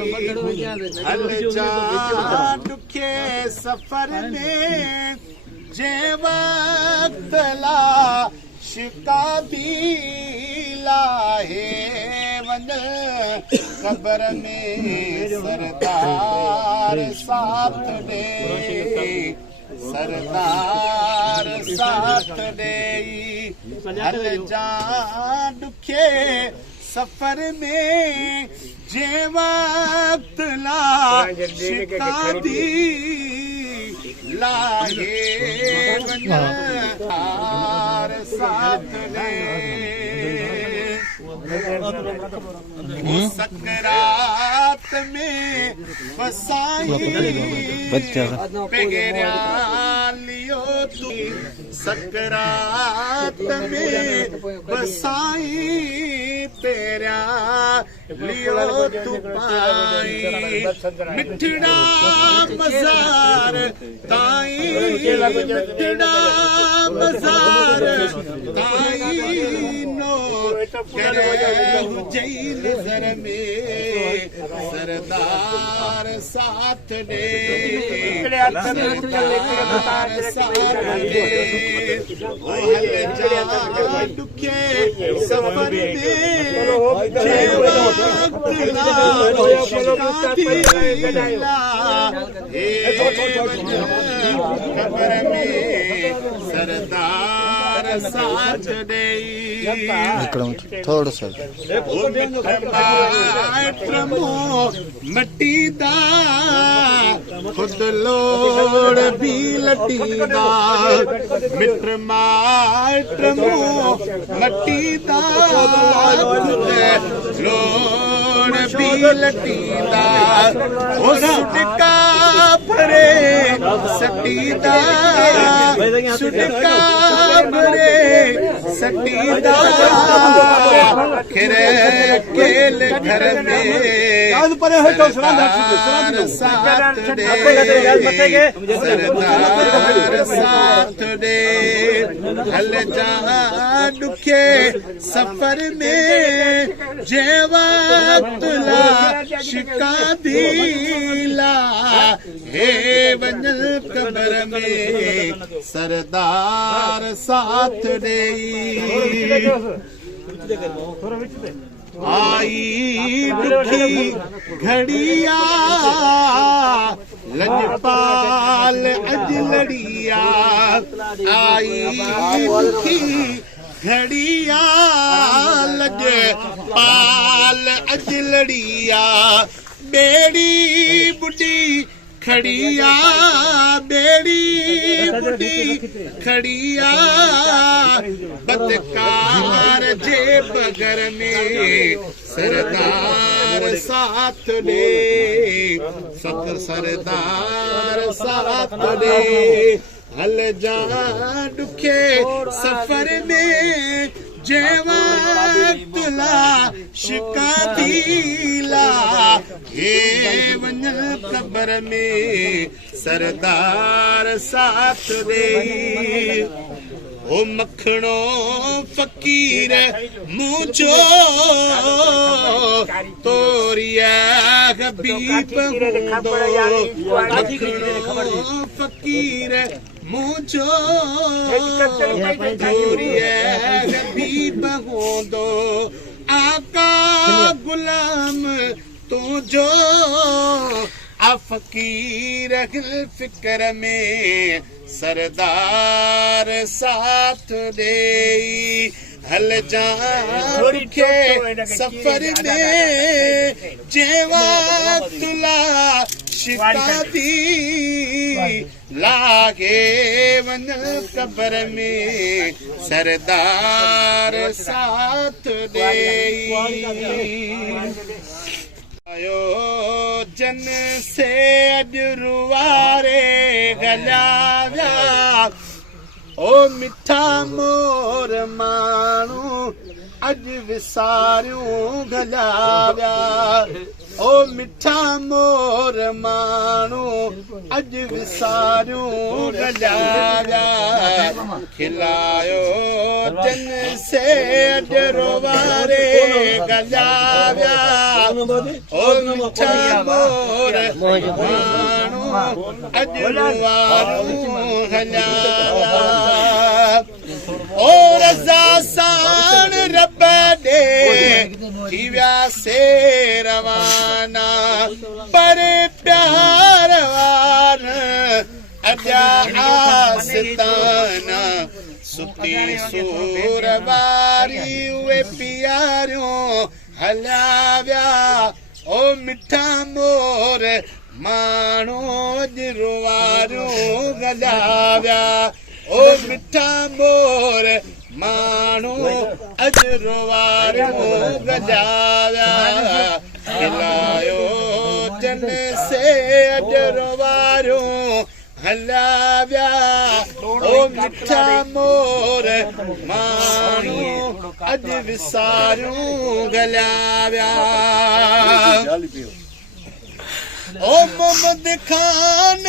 हल जा दुखे सफर में जे वक्त ला शिका दिला है वन कबर में सरदार साथ दे सरदार साथ दे हल जा दुखे सफर में जे वक्त ला शिका दी लागे वनहार साथ दे सकरात में फसाई पेगरा लियो तू सकरात में फसाई तेरा लियो तू पाई मिठड़ा मजार ताई मिठड़ा मजार ताई नो जई नजर में सरदार साथ दे सरदार साथ दे हल जा दुखे सफर में जे वक्त ला शिका दिला कबर में सरदार साथ दे थोड़ा सा मट्टी दा खुद लोड़ भी लटी दा मित्र मात्र मट्टी दा खुद लोड़ भी लटी दा सुटका भरे सटी दा सुटका भरे सटी दा खिरे केल घर में सरदार साथ दे सरदार साथ दे हल जा दुखे सफर में जे वक्त ला शिका दिला हे वंजल कबर में सरदार साथ दे आई दुखी घड़िया लजपाल अजलड़िया आई दुखी घड़िया लजपाल अजलड़िया बेड़ी बुढ़ी खड़िया बेड़ी बुढ़ी खड़िया बदकार जे बगर में सरदार साथ दे सत सरदार साथ दे हल जा दुखे सफर में जे वक्त ला शिका दिला हे वंजल कबर में सरदार साथ दे ओ मखणो फकीर मुझो तोरिया हबीब दो मखणो फकीर मुझो तोरिया हबीब दो आका गुलाम तू जो आ फकीर फिक्र में सरदार साथ दे हल जा दुखे सफर में जे वक्त ला शिका दी लागे वन कबर में सरदार साथ दे आयो जन से अजरुवारे गलाव्या ओ मिठा मोर मानू अज विसारियूं गलाव्या ओ मिठा मोर माण्हू अॼु विसारियूं गलिया खिलायो जन से अॼु रोवारे गलिया ओ मिठा मोर माण्हू अॼु रोवारियूं गलिया ओ रज़ा साण रब ॾे थी वियासे रवाना पर प्यार वार अॼा आस्ताना सुती सूर वारी उहे प्यारियूं हलिया विया ओ मिठा मोर माण्हू अॼु रुवारियूं गलिया विया ओ मिठा मोर माण्हू अॼु रुवारियूं गलिया विया खिलायो जन से अॼु रुवारियूं हलिया विया ओ मिठा मोर माण्हू अॼु विसारियूं गलिया विया ओ मोहम्मद खान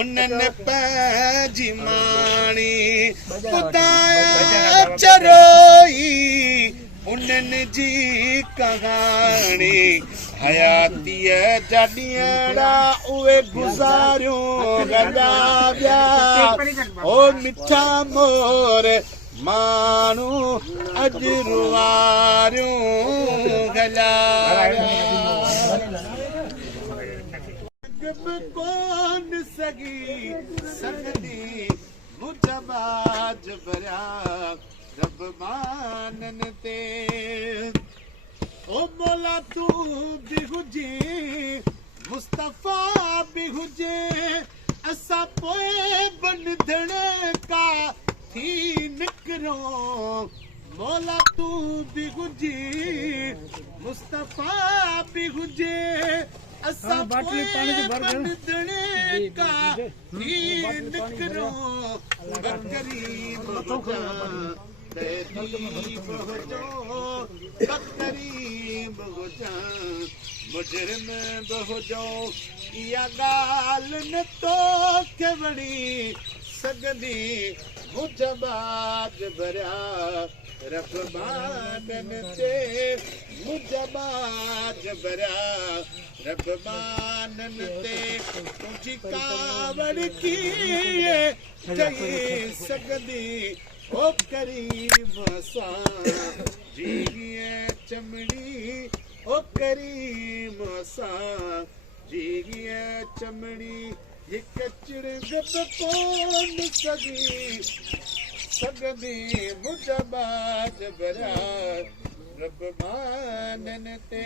उन्हनि पंहिंजी माणी ॿुधाया चरोई उन्हनि जी कहाणी हयातीअ जा ॾींहड़ा उहे गुज़ारियूं गलिया विया ओ मिठा मोर माण्हू अॼु रुवारियूं गलिया कोन सघंदी मुजबाज भरिया रब माननि ते ओ मौला तू बि हुजे मुस्तफ़ा बि हुजे असां पोइ बंधण का थी निकिरो मौला तू बि हुजे मुस्तफ़ा बि हुजे असां पोइ बंधण का थी निकिरो बकरीब बकरीब मुजरिम बहुजो इहा ॻाल्हि न तोखे वणी सघंदी मुजबाज भरिया रब माननि ते मुजबाज भरिया रब माननि ते तुंहिंजी कावड़ कीअं ठही सघंदी ओ करीम सां जीअं चमड़ी ओ करीम सां जीअं चमड़ी हिकु चिड़ग कोन सघंदी मुजबाज भरिया रब माननि ते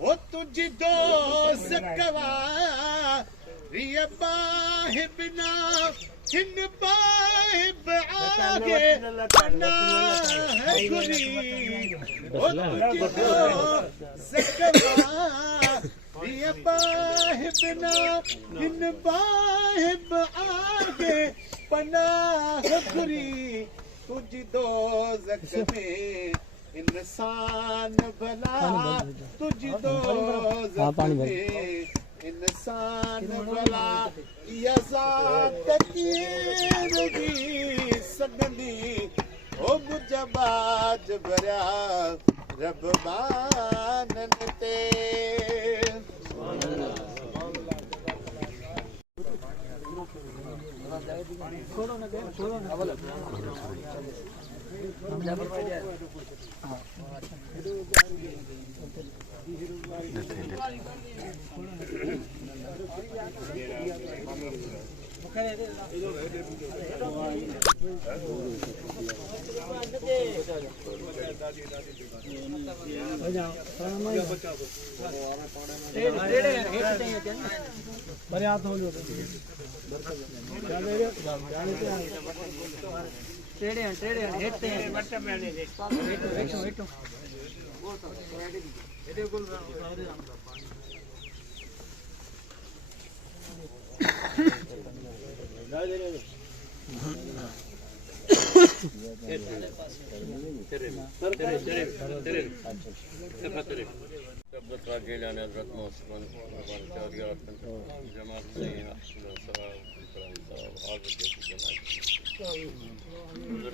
ओ तुंहिंजी दोस्त रिया बाहि बिना हिन बाहिब आगे बना है गुरी ओ तुंहिंजी दोस्त रिया बाहि बिना हिन बाहिब आगे पनाह गुरी तुझी दोज़ख में इंसान भला तुझी दोज़ख में इंसान भला या ज़ात कीरगी सघंदी ओ मुजबाज भरिया रब माननि ते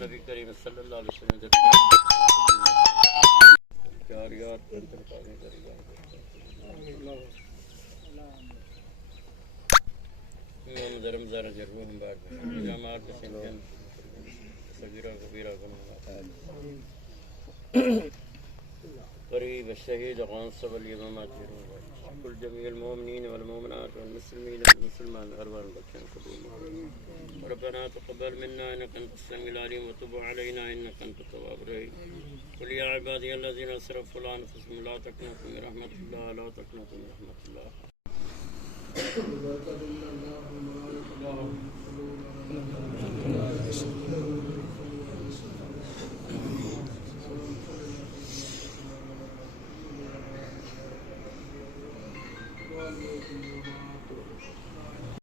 नबी करीम सल्लल्लाहु अलैहि वसल्लम रमज़ान जरूर हम बात जमात से सगीरा कबीरा قريب الشهيد غانصب اليمامات كل جميع المؤمنين والمؤمنات والمسلمين والمسلمات أرواح بكين ربنا تقبل منا إنك أنت السميع العليم وتب علينا إنك أنت التواب الرحيم قل يا عبادي الذين أسرفوا على أنفسهم لا تقنطوا من رحمة الله لا تقنطوا من رحمة الله Thank you.